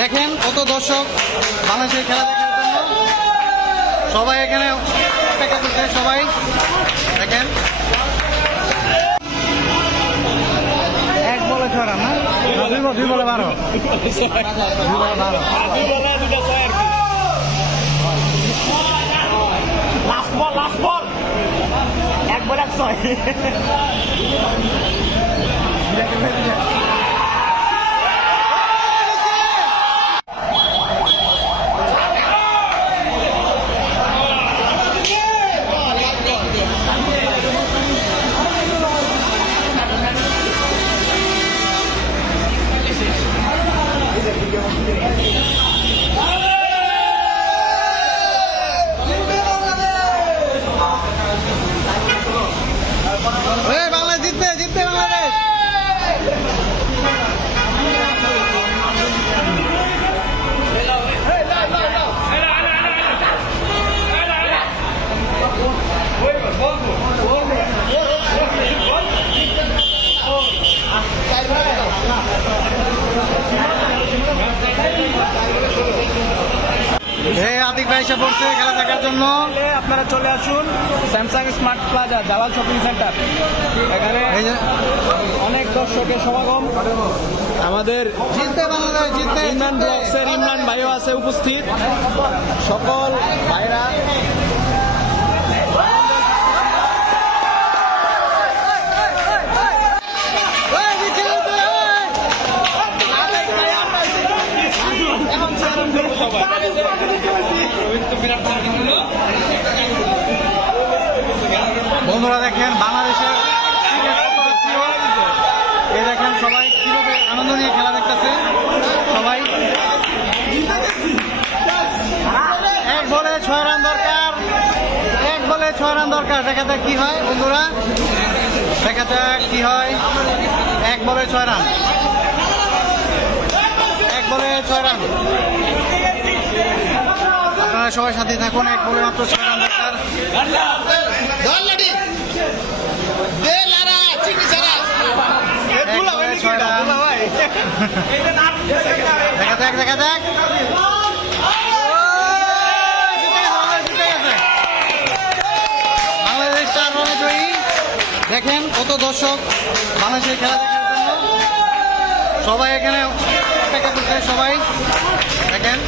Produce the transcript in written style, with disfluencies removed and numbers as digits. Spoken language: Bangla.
দেখেন কত দর্শক বাংলাদেশের খেলা দেখার জন্য সবাই এখানে অপেক্ষা করছে। সবাই দেখেন 1 বলে 6 রান না 2 বলে 12 লাস্ট বল 1 বলে 6। বাংলাদেশ জিতবে বাংলাদেশ। আতিক ভাই এসে পড়ছে খেলা দেখার জন্য। আপনারা চলে আসুন Samsung smart plaza Jalal shopping centre. এখানে অনেক দর্শকের সমাগম। আমাদের জিতবে বাংলাদেশ, জিতবে। ইমরান ব্লগসের ইমরান ভাইও আছে উপস্থিত। সকল ভাইরা বন্ধুরা দেখেন বাংলাদেশের এই দেখেন সবাই কিভাবে আনন্দ নিয়ে খেলা দেখতেছে। সবাই 1 বলে 6 রান দরকার, 1 বলে 6 রান দরকার। দেখা যাক কি হয় বন্ধুরা, দেখা যাক কি হয়। 1 বলে 6 রান, 1 বলে 6 রান। আপনারা সবাই সাথে থাকুন। 1 বলে মাত্র 6 রান দরকার। দেখা যাক বাংলাদেশ 4 রানে জয়ী। দেখেন কত দর্শক বাংলাদেশের খেলা দেখার জন্য সবাই এখানে অপেক্ষা করছে। সবাই দেখেন